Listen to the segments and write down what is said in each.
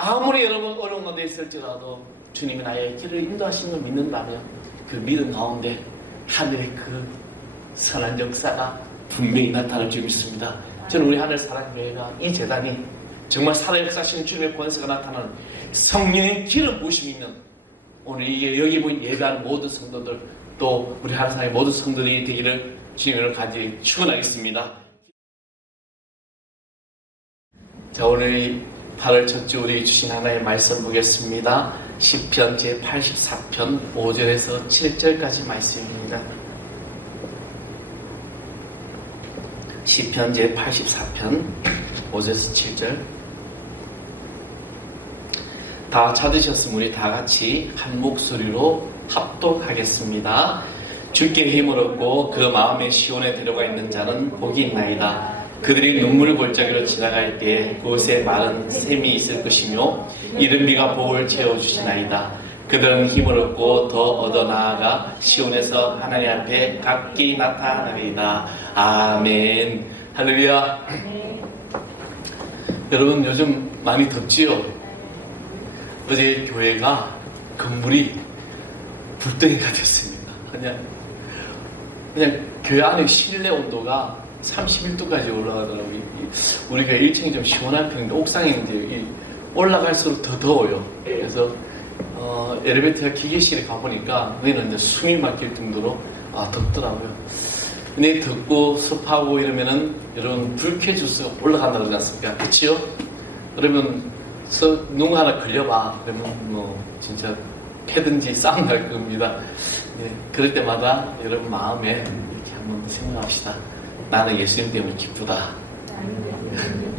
아무리 여러분 어려운 건데 있을지라도 주님이 나의 길을 인도하시는 걸 믿는다면 그 믿음 가운데 하늘의 그 선한 역사가 분명히 나타날 줄 믿습니다. 저는 우리 하늘사랑교회가 이 재단이 정말 살아역사하시는 주님의 권세가 나타나는 성령의 기름 부으심이 있는 오늘 이게 여기 보인 예배하는 모든 성도들 또 우리 하늘사랑의 모든 성도들이 되기를 주님을 간절히 축원하겠습니다. 자, 오늘 8월 첫 주 우리 주신 하나의 말씀 보겠습니다. 시편 제84편 5절에서 7절까지 말씀입니다. 시편 제84편 5절에서 7절. 다 찾으셨으면 우리 다 같이 한 목소리로 합독하겠습니다. 주께 힘을 얻고 그 마음의 시온에 들어가 있는 자는 복이 있나이다. 그들이 눈물 골짜기로 지나갈 때 그곳에 마른 샘이 있을 것이며 이른 비가 복을 채워주시나이다. 그들은 힘을 얻고 더 얻어 나아가 시온에서 하나님 앞에 각기 나타나리이다. 아멘. 할렐루야. 여러분 요즘 많이 덥지요? 어제 교회가 건물이 불덩이가 됐습니다. 그냥 교회 안에 실내 온도가 31도까지 올라가더라고요. 우리 교회 1층이 좀 시원한 편인데 옥상에 있는데 올라갈수록 더 더워요. 그래서 엘리베이터 기계실에 가보니까 거기는 이제 숨이 막힐 정도로 덥더라고요. 근데 덥고 습하고 이러면은 여러분 불쾌지수가 올라간다 그러지 않습니까? 그치요? 그러면 누구 하나 걸려봐. 그러면 뭐 진짜 패든지 싸움 날 겁니다. 네, 그럴 때마다 여러분 마음에 이렇게 한번 생각합시다. 나는 예수님 때문에 기쁘다.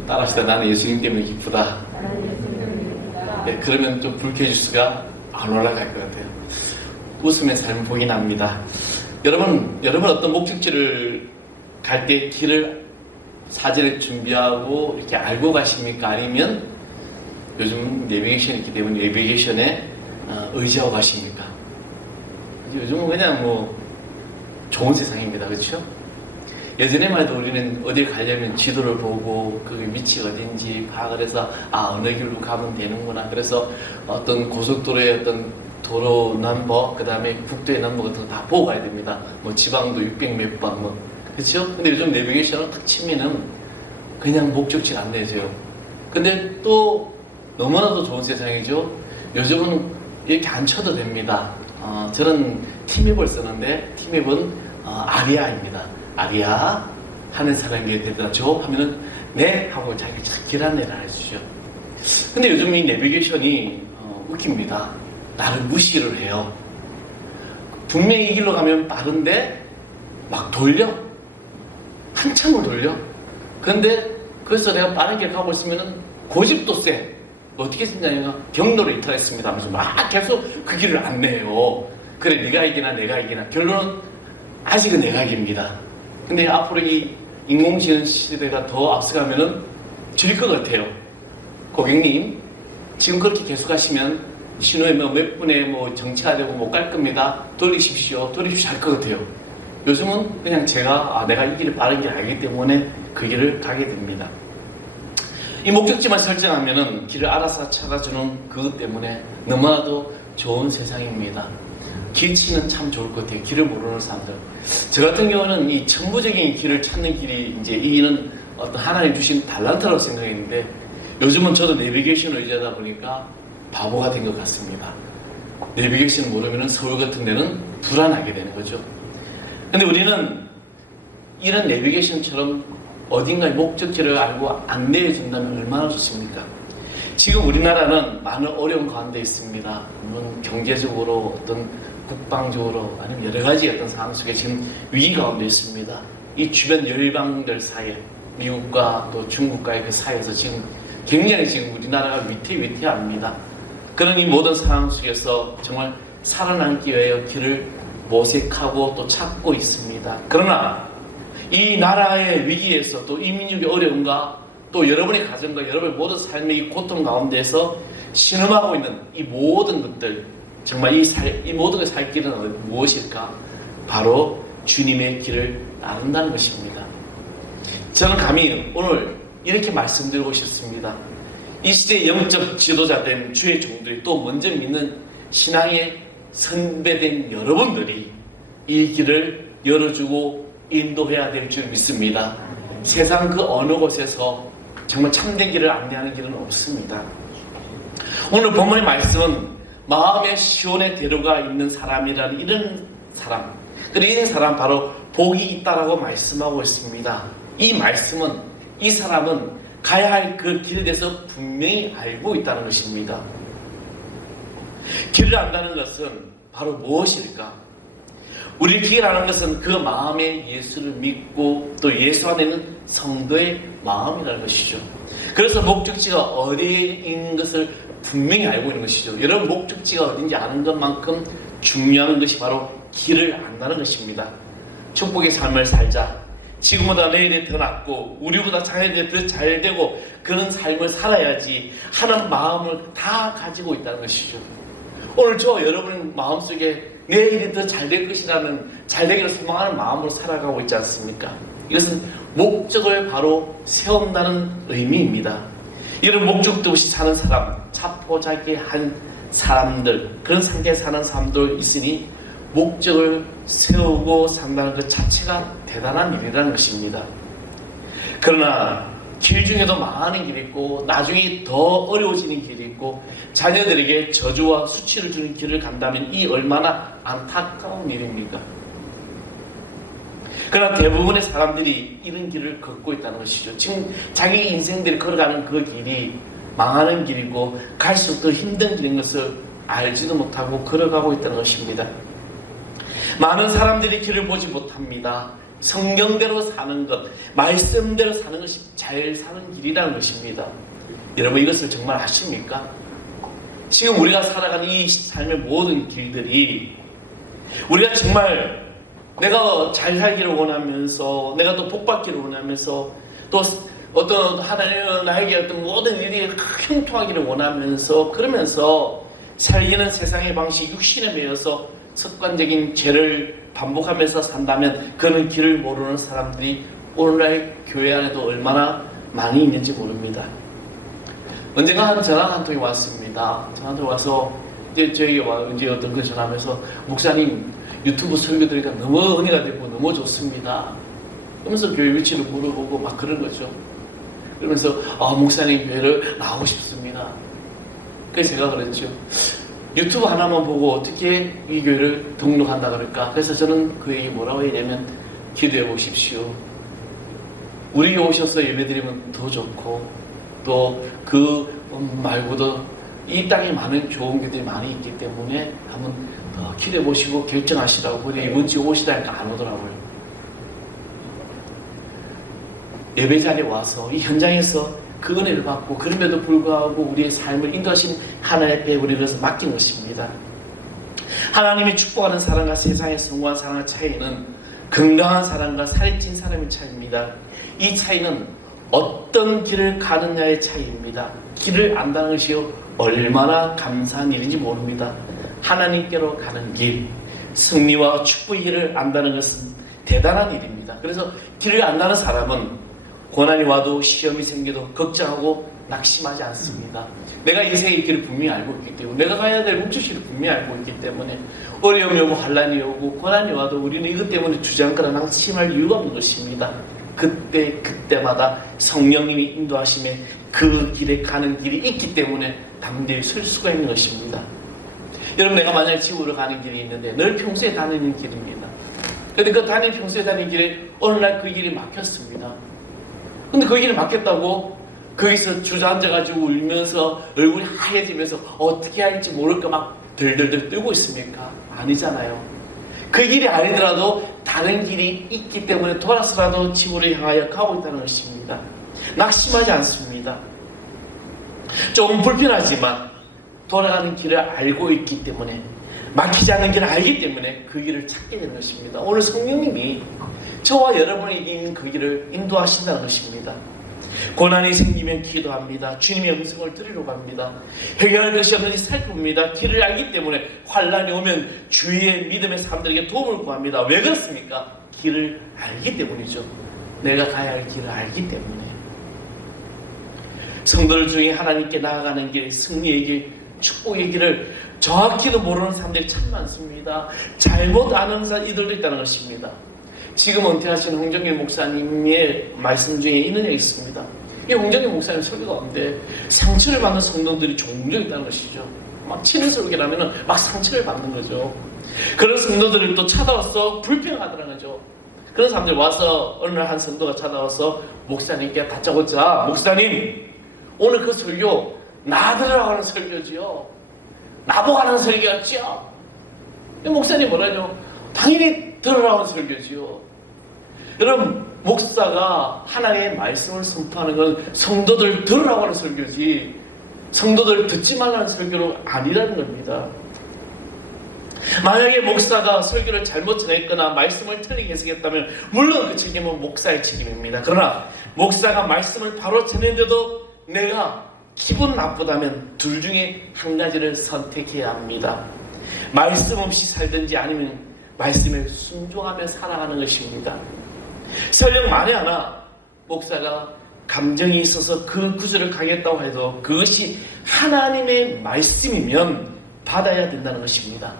따라합시다. 나는 예수님 때문에 기쁘다. 네, 그러면 좀 불쾌지수가 안 올라갈 것 같아요. 웃으면 삶은 복이 납니다. 여러분 어떤 목적지를 갈 때 길을 사진을 준비하고 이렇게 알고 가십니까? 아니면 요즘 내비게이션이 있기 때문에 내비게이션에 의지하고 가십니까? 요즘은 그냥 뭐 좋은 세상입니다. 그렇죠? 예전에만 해도 우리는 어딜 가려면 지도를 보고 그 위치가 어딘지 파악을 해서 어느 길로 가면 되는구나. 그래서 어떤 고속도로의 어떤 도로 넘버, 그 다음에 국도의 넘버 같은 거 다 보고 가야 됩니다. 뭐 지방도 600 몇 번 뭐. 그렇죠? 근데 요즘 내비게이션을 딱 치면은 그냥 목적지를 안 내세요. 근데 또 너무나도 좋은 세상이죠. 요즘은 이렇게 안 쳐도 됩니다. 저는 티맵을 쓰는데 티맵은 아리아입니다. 아리아 하는 사람이 되더라죠 하면은 네 하고 자기 길 안내를 해주죠. 근데 요즘 이 내비게이션이 웃깁니다. 나를 무시를 해요. 분명히 이 길로 가면 빠른데 막 돌려. 한참을 돌려. 근데 그래서 내가 빠른 길 가고 있으면은 고집도 세. 어떻게 했냐면 경로를 이탈했습니다 하면서 막 계속 그 길을 안내해요. 그래 네가 이기나 내가 이기나. 결론은 아직은 내가 이깁니다. 근데 앞으로 이 인공지능 시대가 더 앞서가면은 질 것 같아요. 고객님 지금 그렇게 계속 하시면 신호에 몇 분에 뭐 정체가 되고 못 갈 겁니다. 돌리십시오 할 것 같아요. 요즘은 그냥 제가 내가 이 길이 빠른 길 알기 때문에 그 길을 가게 됩니다. 이 목적지만 설정하면은 길을 알아서 찾아주는 그것 때문에 너무나도 좋은 세상입니다. 길치는 참 좋을 것 같아요. 길을 모르는 사람들. 저 같은 경우는 이 천부적인 길을 찾는 길이 이제 이는 어떤 하나님 주신 달란트라고 생각했는데 요즘은 저도 내비게이션을 의지하다 보니까 바보가 된 것 같습니다. 내비게이션 모르면 서울 같은 데는 불안하게 되는 거죠. 근데 우리는 이런 내비게이션처럼 어딘가의 목적지를 알고 안내해 준다면 얼마나 좋습니까? 지금 우리나라는 많은 어려운 가운데 있습니다. 물론 경제적으로 어떤 국방적으로 아니면 여러 가지 어떤 상황 속에 지금 위기 가운데 있습니다. 이 주변 열방들 사이에 미국과 또 중국과의 그 사이에서 지금 굉장히 지금 우리나라가 위태위태합니다. 그런 이 모든 상황 속에서 정말 살아남기 위하여 길을 모색하고 또 찾고 있습니다. 그러나 이 나라의 위기에서 또 이 민족의 어려움과 또 여러분의 가정과 여러분의 모든 삶의 이 고통 가운데서 신음하고 있는 이 모든 것들 정말 이 모든 걸 살 길은 무엇일까? 바로 주님의 길을 따른다는 것입니다. 저는 감히 오늘 이렇게 말씀드리고 싶습니다. 이 시대의 영적 지도자된 주의 종들이 또 먼저 믿는 신앙의 선배된 여러분들이 이 길을 열어주고 인도해야 될 줄 믿습니다. 세상 그 어느 곳에서 정말 참된 길을 안내하는 길은 없습니다. 오늘 본문의 말씀은 마음의 시온에 데려가 있는 사람이라는 이런 사람, 이런 사람 바로 복이 있다라고 말씀하고 있습니다. 이 말씀은 이 사람은 가야 할 그 길에 대해서 분명히 알고 있다는 것입니다. 길을 안다는 것은 바로 무엇일까? 우리 길이라는 것은 그 마음에 예수를 믿고 또 예수 안에 있는 성도의 마음이라는 것이죠. 그래서 목적지가 어디에 있는 것을 분명히 알고 있는 것이죠. 여러분, 목적지가 어딘지 아는 것만큼 중요한 것이 바로 길을 안다는 것입니다. 축복의 삶을 살자, 지금보다 내일이 더 낫고 우리보다 자녀들이 더 잘되고 그런 삶을 살아야지 하는 마음을 다 가지고 있다는 것이죠. 오늘 저 여러분 마음속에 내일이 더 잘 될 것이라는, 잘 되기를 소망하는 마음으로 살아가고 있지 않습니까? 이것은 목적을 바로 세운다는 의미입니다. 이런 목적도 없이 사는 사람, 자포자기한 사람들, 그런 상태에 사는 사람도 있으니 목적을 세우고 산다는 것 자체가 대단한 일이라는 것입니다. 그러나 길 중에도 많은 길이 있고 나중에 더 어려워지는 길이 있고 자녀들에게 저주와 수치를 주는 길을 간다면 이 얼마나 안타까운 일입니까? 그러나 대부분의 사람들이 이런 길을 걷고 있다는 것이죠. 지금 자기 인생들이 걸어가는 그 길이 망하는 길이고 갈수록 더 힘든 길인 것을 알지도 못하고 걸어가고 있다는 것입니다. 많은 사람들이 길을 보지 못합니다. 성경대로 사는 것, 말씀대로 사는 것이 잘 사는 길이라는 것입니다. 여러분, 이것을 정말 아십니까? 지금 우리가 살아가는 이 삶의 모든 길들이 우리가 정말 내가 잘 살기를 원하면서, 내가 또 복받기를 원하면서, 또 어떤 하나님은 나에게 어떤 모든 일이 형통하기를 원하면서, 그러면서 살기는 세상의 방식, 육신에 매여서 습관적인 죄를 반복하면서 산다면 그는 길을 모르는 사람들이 오늘날 교회 안에도 얼마나 많이 있는지 모릅니다. 언젠가 한 전화 한 통이 왔습니다. 전화 한 통이 와서 이제 저에게 이제 어떤 그 전화하면서 목사님 유튜브 설교 들으니까 너무 은혜가 되고 너무 좋습니다. 그러면서 교회 위치를 물어보고 막 그런 거죠. 그러면서 목사님 교회를 나오고 싶습니다. 그래서 제가 그랬죠. 유튜브 하나만 보고 어떻게 이 교회를 등록한다 그럴까? 그래서 저는 그에게 뭐라고 했냐면 기도해 보십시오. 우리 교회 오셔서 예배드리면 더 좋고 또 그 말고도 이 땅에 많은 좋은 교회들이 많이 있기 때문에 한번 기도해 보시고 결정하시라고. 근데 이번 주에 오시다니까 안 오더라고요. 예배 자리에 와서 이 현장에서 그 은혜를 받고 그럼에도 불구하고 우리의 삶을 인도하신 하나님께 우리를 맡긴 것입니다. 하나님이 축복하는 사람과 세상의 성공한 사람의 차이는 건강한 사람과 살이 찐 사람의 차이입니다. 이 차이는 어떤 길을 가느냐의 차이입니다. 길을 안다는 것이 얼마나 감사한 일인지 모릅니다. 하나님께로 가는 길, 승리와 축복의 길을 안다는 것은 대단한 일입니다. 그래서 길을 안다는 사람은 고난이 와도 시험이 생겨도 걱정하고 낙심하지 않습니다. 내가 인생의 길을 분명히 알고 있기 때문에, 내가 가야 될 목적지를 분명히 알고 있기 때문에 어려움이 오고 환난이 오고 고난이 와도 우리는 이것 때문에 주저앉거나 낙심할 이유가 없는 것입니다. 그때마다 성령님이 인도하심에 그 길에 가는 길이 있기 때문에 담대히 설 수가 있는 것입니다. 여러분, 내가 만약에 집으로 가는 길이 있는데 늘 평소에 다니는 길입니다. 그런데 그 평소에 다니는 길에 어느 날 그 길이 막혔습니다. 근데 그 길이 막혔다고 거기서 주저앉아가지고 울면서 얼굴이 하얘지면서 어떻게 할지 모를까 막 덜덜덜 떨고 있습니까? 아니잖아요. 그 길이 아니더라도 다른 길이 있기 때문에 돌아서라도 집으로 향하여 가고 있다는 것입니다. 낙심하지 않습니다. 조금 불편하지만 돌아가는 길을 알고 있기 때문에, 막히지 않는 길을 알기 때문에 그 길을 찾게 되는 것입니다. 오늘 성령님이 저와 여러분에게 있는 그 길을 인도하신다는 것입니다. 고난이 생기면 기도합니다. 주님의 음성을 들으려고 합니다. 해결할 것이 없는지 살펴봅니다. 길을 알기 때문에 환난이 오면 주위의 믿음의 사람들에게 도움을 구합니다. 왜 그렇습니까? 길을 알기 때문이죠. 내가 가야 할 길을 알기 때문에. 성도들 중에 하나님께 나아가는 길, 승리의 길, 축복의 길을 정확히도 모르는 사람들이 참 많습니다. 잘못 아는 이들도 있다는 것입니다. 지금 은퇴하신 홍정길 목사님의 말씀 중에 이런 얘기 있습니다. 이 홍정길 목사님 설교 가운데 상처를 받는 성도들이 종종 있다는 것이죠. 막 치는 설교라면 막 상처를 받는 거죠. 그런 성도들을 또 찾아와서 불평하더라는 거죠. 그런 사람들 와서 어느 날 한 성도가 찾아와서 목사님께 다짜고짜, 목사님 오늘 그 설교 나들으라고 하는 설교지요. 나보고 하는 설교였지요. 목사님 뭐라죠? 당연히 들으라고 하는 설교지요. 여러분, 목사가 하나님의 말씀을 선포하는 건 성도들 들으라고 하는 설교지 성도들 듣지 말라는 설교는 아니라는 겁니다. 만약에 목사가 설교를 잘못 전했거나 말씀을 틀리게 해석했다면 물론 그 책임은 목사의 책임입니다. 그러나 목사가 말씀을 바로 전했는데도 내가 기분 나쁘다면 둘 중에 한 가지를 선택해야 합니다. 말씀 없이 살든지 아니면 말씀에 순종하며 살아가는 것입니다. 설령 만에 하나 목사가 감정이 있어서 그 구절을 가겠다고 해도 그것이 하나님의 말씀이면 받아야 된다는 것입니다.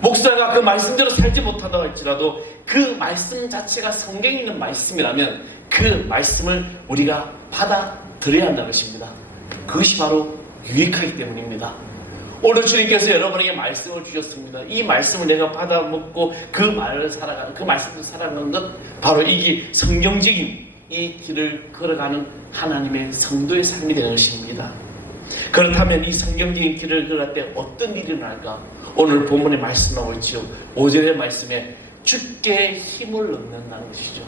목사가 그 말씀대로 살지 못한다고 할지라도 그 말씀 자체가 성경에 있는 말씀이라면 그 말씀을 우리가 받아들여야 한다는 것입니다. 그것이 바로 유익하기 때문입니다. 오늘 주님께서 여러분에게 말씀을 주셨습니다. 이 말씀을 내가 받아먹고 그 말을 살아가는, 그 말씀을 살아가는 것, 바로 이게 성경적인 이 길을 걸어가는 하나님의 성도의 삶이 되는 것입니다. 그렇다면 이 성경적인 길을 걸어갈 때 어떤 일이 날까? 오늘 본문의 말씀 나오지요. 5절의 말씀에 주께 힘을 얻는다는 것이죠.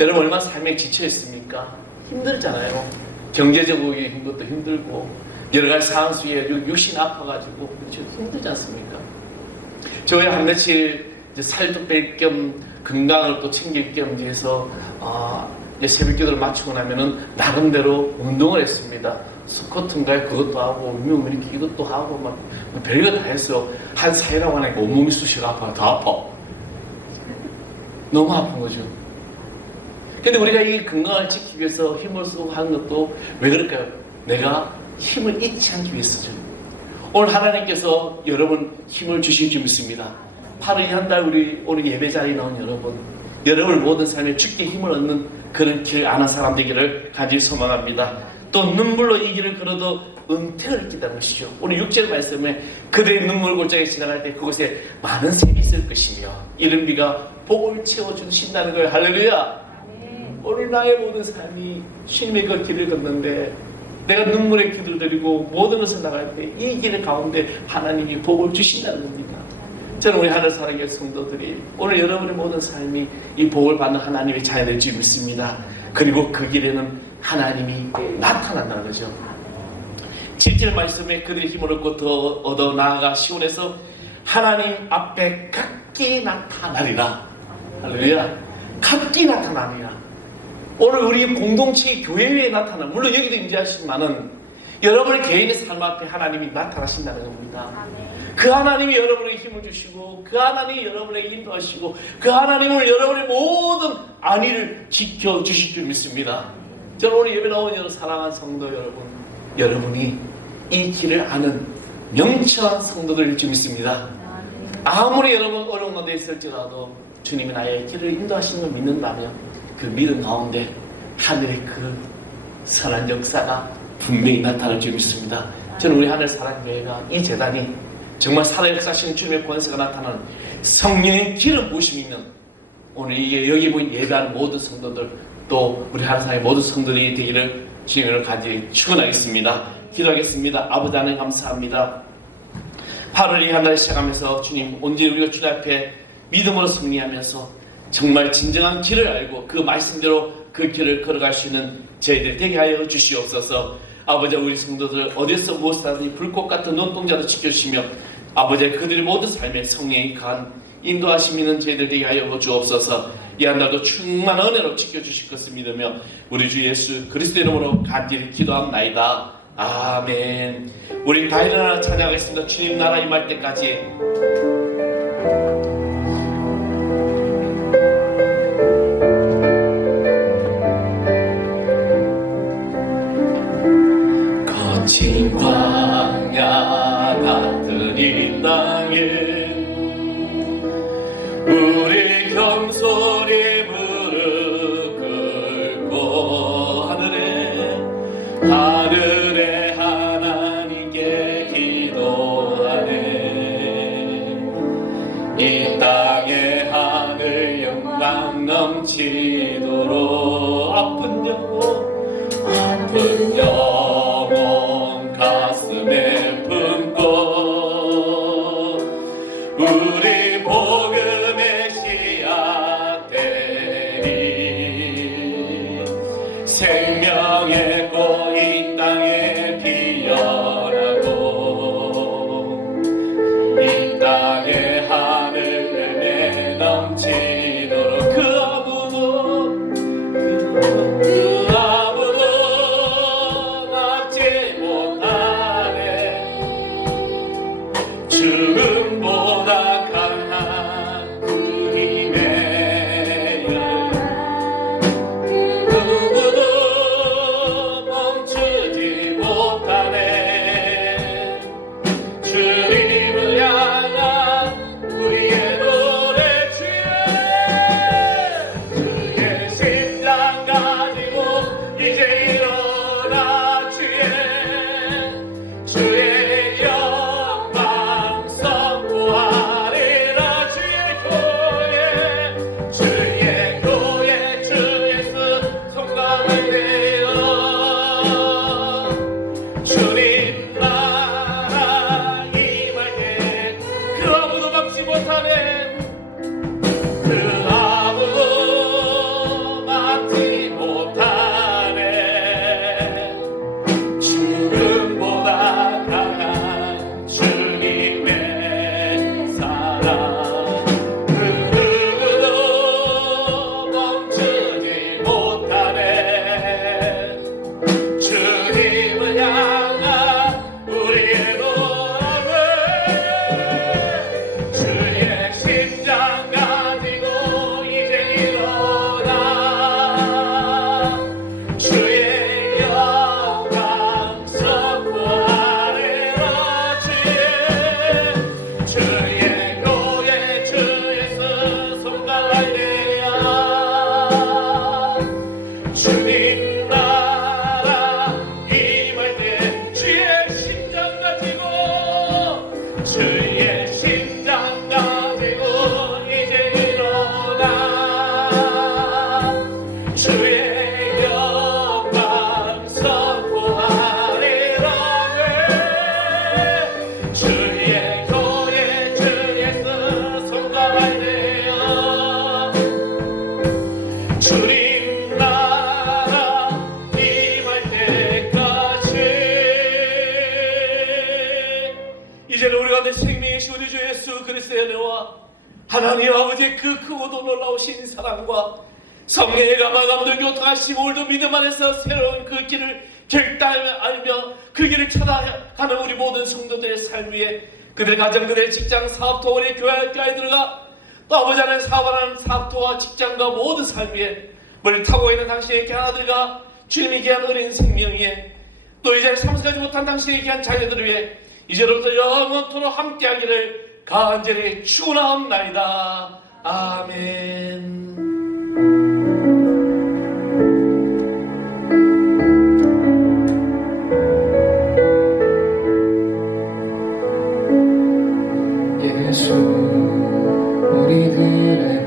여러분 얼마나 삶에 지쳐 있습니까? 힘들잖아요. 경제적으로 힘든 것도 힘들고 여러 가지 상황 속에 육신이 아파가지고 그렇죠. 힘들지 않습니까? 저희 한 며칠 살도 뺄 겸 건강을 또 챙길 겸 해서 새벽 기도를 마치고 나면은 나름대로 운동을 했습니다. 스쿼트인가요? 그것도 하고 이렇게 이것도 하고 막 별거 다 했어요. 한 4일하고 하니까 온몸이 쑤시가 아파요. 더 아파. 너무 아픈 거죠. 근데 우리가 이 건강을 지키기 위해서 힘을 쓰고 하는 것도 왜 그럴까요? 내가 힘을 잃지 않기 위해서죠. 오늘 하나님께서 여러분 힘을 주실 줄 믿습니다. 8월 한 달 우리 오늘 예배 자리에 나온 여러분 모든 삶에 주께 힘을 얻는 그런 길 아는 사람 되기를 간절히 소망합니다. 또 눈물로 이 길을 걸어도 은퇴를 끼다는 것이죠. 오늘 6절 말씀에 그들의 눈물 골짜기에 지나갈 때 그곳에 많은 샘이 있을 것이며 이른 비가 복을 채워주신다는 거예요. 할렐루야. 오늘 나의 모든 삶이 주님의 그 길을 걷는데 내가 눈물의 길을 드리고 모든 것을 나갈 때 이 길 가운데 하나님이 복을 주신다는 겁니다. 저는 우리 하늘 사랑의 성도들이 오늘 여러분의 모든 삶이 이 복을 받는 하나님의 자녀될 줄 믿습니다. 그리고 그 길에는 하나님이 나타난다는 거죠. 7절 말씀에 그들의 힘을 얻고 더 얻어 나아가 시온에서 하나님 앞에 각기 나타나리라. 할렐루야. 각기 나타나리라. 오늘 우리 공동체 교회에 나타나는, 물론 여기도 임재하시지만은 여러분의 개인의 삶 앞에 하나님이 나타나신다는 겁니다. 그 하나님이 여러분에게 힘을 주시고 그 하나님이 여러분에게 인도하시고 그 하나님을 여러분의 모든 안위를 지켜주실 줄 믿습니다. 저는 오늘 예배 나온 여러분 사랑하는 성도 여러분이 이 길을 아는 명철한 성도들일 줄 믿습니다. 아무리 여러분 어려운 가운데 있을지라도 주님이 나의 길을 인도하시는 걸 믿는다면 그 믿음 가운데 하늘의 그 선한 역사가 분명히 나타날 줄 믿습니다. 저는 우리 하늘사랑교회가 이 재단이 정말 살아역사하시는 주님의 권세가 나타나는 성령의 기름 부으심이 있는 오늘 이게 여기 보인 예배하는 모든 성도들 또 우리 하늘사랑의 모든 성도들이 되기를 주님을 간절히 축원하겠습니다. 기도하겠습니다. 아버지 하나님 감사합니다. 8월 이 한 달 시작하면서 주님 온전히 우리가 주님 앞에 믿음으로 승리하면서 정말 진정한 길을 알고 그 말씀대로 그 길을 걸어갈 수 있는 저희들 되게 하여 주시옵소서. 아버지 우리 성도들 어디서 무엇을 하든지 불꽃 같은 눈동자도 지켜주시며 아버지 그들의 모든 삶에 성령의 간 인도하심 있는 저희들 되게 하여 주옵소서. 이 한 달도 충만한 은혜로 지켜주실 것을 믿으며 우리 주 예수 그리스도의 이름으로 간절히 기도합나이다. 아멘. 우리 다 일어나 찬양하겠습니다. 주님 나라 임할 때까지. 거친 광야 같은 이 땅에 우리 겸손히 무릎 꿇고 하늘에 하나님께 기도하네. 이 땅에 하늘 영광 넘치도록 아픈 영혼 가슴에 품고 우리 복음의 씨앗 되리. 생명의 꽃 이 땅에 피어나고 이 땅에 하늘에 넘치도록 그 아무도 막지 못하네. 죽음보다 강한 그 힘의 열 누구도 멈추지 못하네. 주님을 향한 우리의 노래 주의 심장 가지고 이제 일어나 주의 영광 선포하리라. 주의 교회 주 예수 성광하리라. 주님 나라 임할 때 그 아무도 막지 못하네. 그 아무도 막지 못하네. 죽음보다 강한 주님의 사랑 그 누구도 멈추지 못하네. 주님을 향한 우리의 노래 주의 심장 가지고 이제 일어나 주의 영광 선포하리라. 주의 교회 주 예수 성광하리라. 주님 나라 임할 때 주의 심장 가지고 이제 일어나 주의 영광 선포하리라. 주의 교회 주 예수 성광하리라. 주님 나라 임할 때까지. 이제는 우리 가운데 생명이신 우리 주 예수 그리스도의 은혜와 하나님 아버지의 그 크고도 놀라우신 사랑과 성령의 감화감을 교통하시고 오늘도 믿음 안에서 새로운 그 길을 결단하며 그 길을 찾아가는 우리 모든 성도들의 삶 위에 그들 가정, 그들의 직장, 사업토, 우리 교회 들어가 또 아버지 하나님 사업하는 사업토와 직장과 모든 삶 위에 머리 타고 있는 당신의 귀한 아들과 주님이 귀한 어린 생명 위에 또 이제 참석하지 못한 당신의 귀한 자녀들 위해 이제로부터 영원토록 함께하기를 간절히 축원하옵나이다. 아멘. 예수 우리들의